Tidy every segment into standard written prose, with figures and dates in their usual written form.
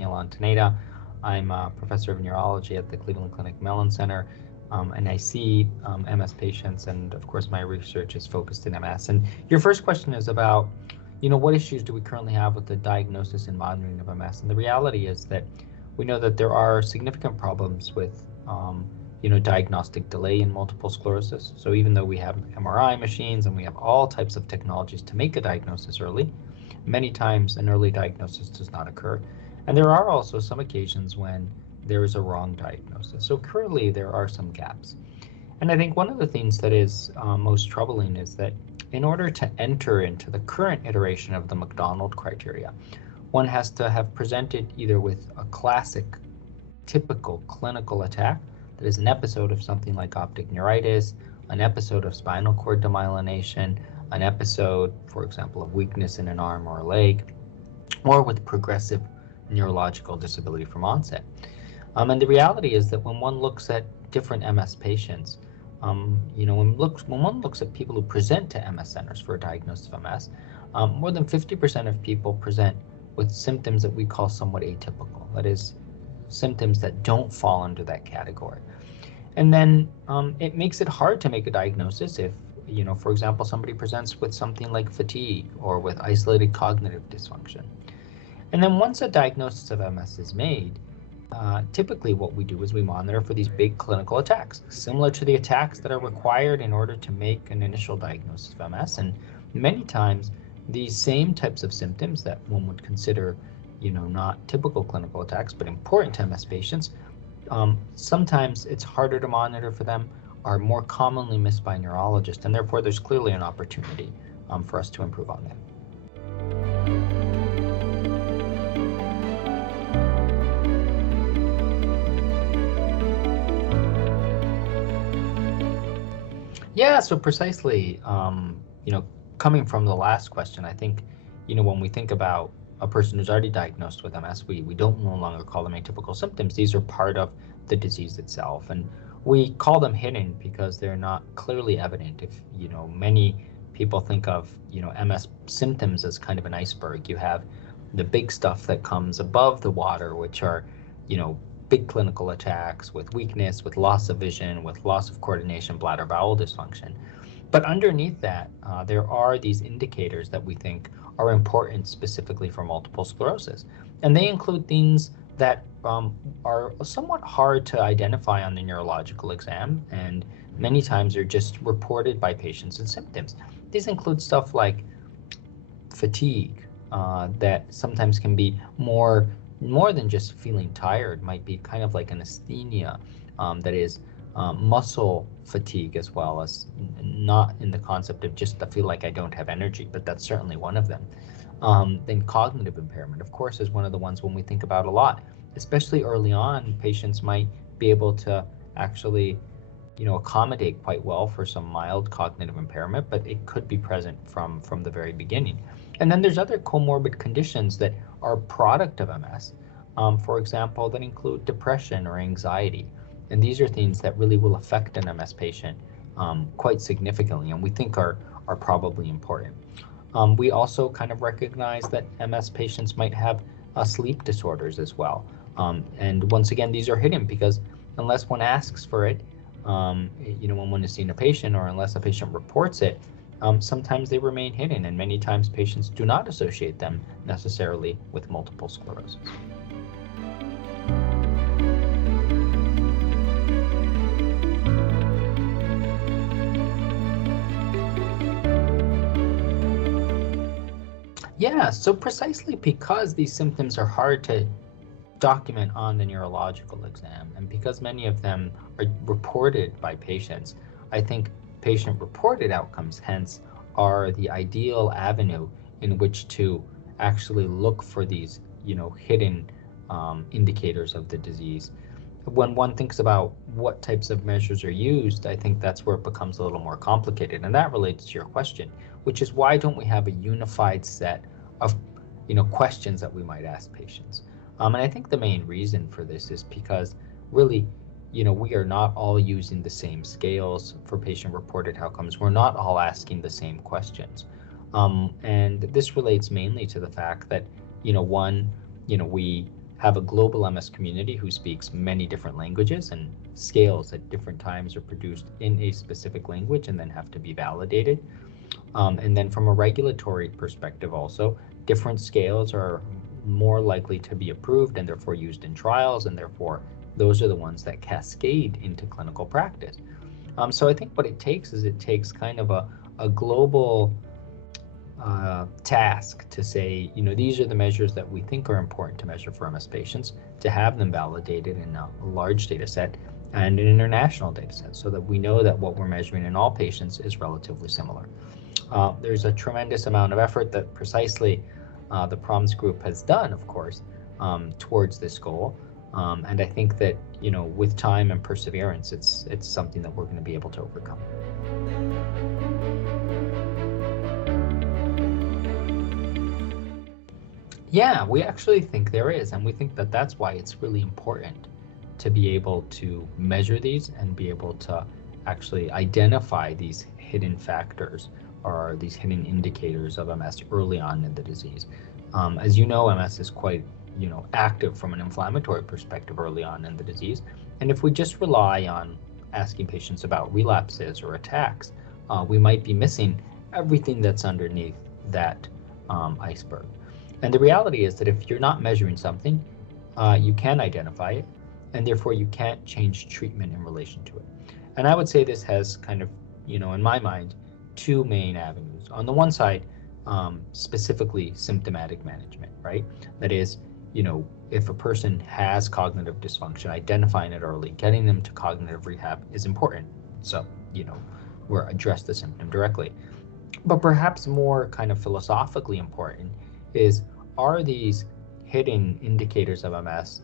Daniel Ontaneda. I'm a professor of neurology at the Cleveland Clinic Mellon Center, and I see MS patients, and of course my research is focused in MS. And your first question is about, what issues do we currently have with the diagnosis and monitoring of MS? And the reality is that we know that there are significant problems with diagnostic delay in multiple sclerosis. So even though we have MRI machines and we have all types of technologies to make a diagnosis early, many times an early diagnosis does not occur. And there are also some occasions when there is a wrong diagnosis. So currently there are some gaps. And I think one of the things that is most troubling is that in order to enter into the current iteration of the McDonald criteria, one has to have presented either with a classic, typical clinical attack, that is an episode of something like optic neuritis, an episode of spinal cord demyelination, an episode, for example, of weakness in an arm or a leg, or with progressive neurological disability from onset. And the reality is that when one looks at different MS patients, when one looks at people who present to MS centers for a diagnosis of MS, more than 50% of people present with symptoms that we call somewhat atypical. That is, symptoms that don't fall under that category. And then it makes it hard to make a diagnosis if, for example, somebody presents with something like fatigue or with isolated cognitive dysfunction. And then once a diagnosis of MS is made, typically what we do is we monitor for these big clinical attacks, similar to the attacks that are required in order to make an initial diagnosis of MS. And many times these same types of symptoms that one would consider not typical clinical attacks, but important to MS patients, sometimes it's harder to monitor for them, are more commonly missed by neurologists, and therefore there's clearly an opportunity for us to improve on that. Yeah, so precisely, coming from the last question, I think, when we think about a person who's already diagnosed with MS, we don't no longer call them atypical symptoms. These are part of the disease itself. And we call them hidden because they're not clearly evident. If, many people think of, MS symptoms as kind of an iceberg. You have the big stuff that comes above the water, which are, big clinical attacks with weakness, with loss of vision, with loss of coordination, bladder bowel dysfunction. But underneath that, there are these indicators that we think are important specifically for multiple sclerosis. And they include things that are somewhat hard to identify on the neurological exam, and many times are just reported by patients as symptoms. These include stuff like fatigue, that sometimes can be more than just feeling tired, might be kind of like an asthenia, that is muscle fatigue, as well as not in the concept of just to feel like I don't have energy, but that's certainly one of them. Then cognitive impairment, of course, is one of the ones when we think about a lot, especially early on. Patients might be able to actually, accommodate quite well for some mild cognitive impairment, but it could be present from the very beginning. And then there's other comorbid conditions that are a product of MS, for example, that include depression or anxiety. And these are things that really will affect an MS patient quite significantly, and we think are probably important. We also kind of recognize that MS patients might have sleep disorders as well. And once again, these are hidden because unless one asks for it, when one is seeing a patient, or unless a patient reports it, sometimes they remain hidden, and many times patients do not associate them necessarily with multiple sclerosis. Yeah, so precisely because these symptoms are hard to document on the neurological exam, and because many of them are reported by patients, I think patient-reported outcomes, hence, are the ideal avenue in which to actually look for these, hidden indicators of the disease. When one thinks about what types of measures are used, I think that's where it becomes a little more complicated, and that relates to your question, which is why don't we have a unified set of, questions that we might ask patients? And I think the main reason for this is because really, we are not all using the same scales for patient-reported outcomes. We're not all asking the same questions. And this relates mainly to the fact that, we have a global MS community who speaks many different languages, and scales at different times are produced in a specific language and then have to be validated. And then from a regulatory perspective also, different scales are more likely to be approved and therefore used in trials, and therefore those are the ones that cascade into clinical practice. So I think what it takes is kind of a global task to say, these are the measures that we think are important to measure for MS patients, to have them validated in a large data set and an international data set, so that we know that what we're measuring in all patients is relatively similar. There's a tremendous amount of effort that precisely the PROMs group has done, of course, towards this goal. And I think that, with time and perseverance, it's something that we're going to be able to overcome. Yeah, we actually think there is, and we think that that's why it's really important to be able to measure these and be able to actually identify these hidden factors or these hidden indicators of MS early on in the disease. As you know, MS is quite active from an inflammatory perspective early on in the disease. And if we just rely on asking patients about relapses or attacks, we might be missing everything that's underneath that iceberg. And the reality is that if you're not measuring something, you can identify it, and therefore you can't change treatment in relation to it. And I would say this has kind of, in my mind, two main avenues. On the one side, specifically symptomatic management, right? That is, if a person has cognitive dysfunction, identifying it early, getting them to cognitive rehab is important. So, we're address the symptom directly. But perhaps more kind of philosophically important is, are these hidden indicators of MS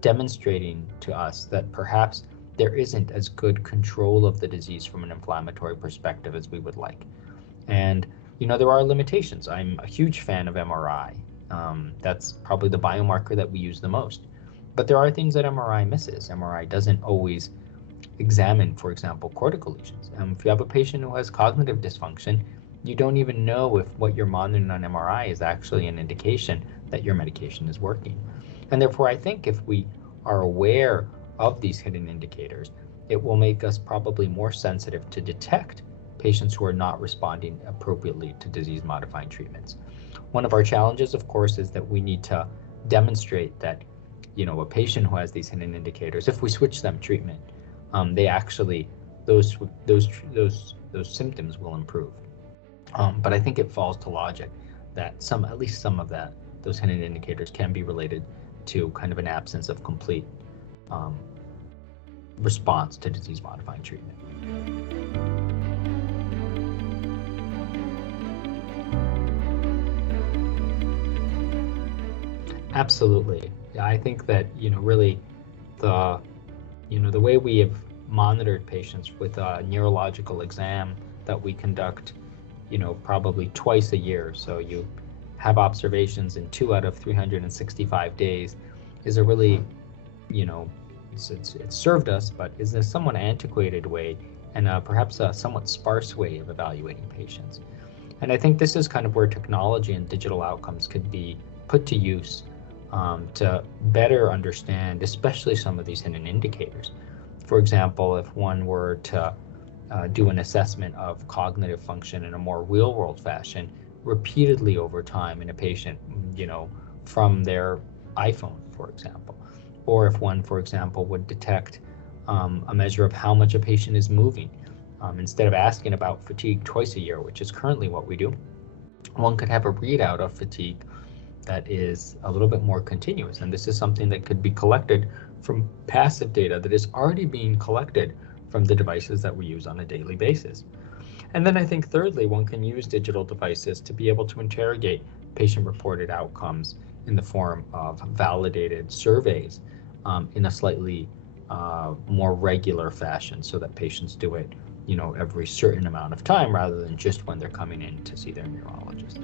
demonstrating to us that perhaps there isn't as good control of the disease from an inflammatory perspective as we would like? And, there are limitations. I'm a huge fan of MRI. That's probably the biomarker that we use the most. But there are things that MRI misses. MRI doesn't always examine, for example, cortical lesions. If you have a patient who has cognitive dysfunction, you don't even know if what you're monitoring on MRI is actually an indication that your medication is working. And therefore, I think if we are aware of these hidden indicators, it will make us probably more sensitive to detect patients who are not responding appropriately to disease-modifying treatments. One of our challenges, of course, is that we need to demonstrate that, a patient who has these hidden indicators, if we switch them treatment, they actually, those symptoms will improve. But I think it falls to logic that at least some of those hidden indicators can be related to kind of an absence of complete response to disease-modifying treatment. Absolutely. Yeah, I think that, really the way we have monitored patients with a neurological exam that we conduct, probably twice a year. So you have observations in 2 out of 365 days is a really, it's served us, but is a somewhat antiquated way and perhaps a somewhat sparse way of evaluating patients. And I think this is kind of where technology and digital outcomes could be put to use to better understand, especially some of these hidden indicators. For example, if one were to do an assessment of cognitive function in a more real-world fashion repeatedly over time in a patient, from their iPhone, for example. Or if one, for example, would detect a measure of how much a patient is moving. Instead of asking about fatigue twice a year, which is currently what we do, one could have a readout of fatigue that is a little bit more continuous. And this is something that could be collected from passive data that is already being collected from the devices that we use on a daily basis. And then I think thirdly, one can use digital devices to be able to interrogate patient-reported outcomes in the form of validated surveys in a slightly more regular fashion, so that patients do it, every certain amount of time rather than just when they're coming in to see their neurologist.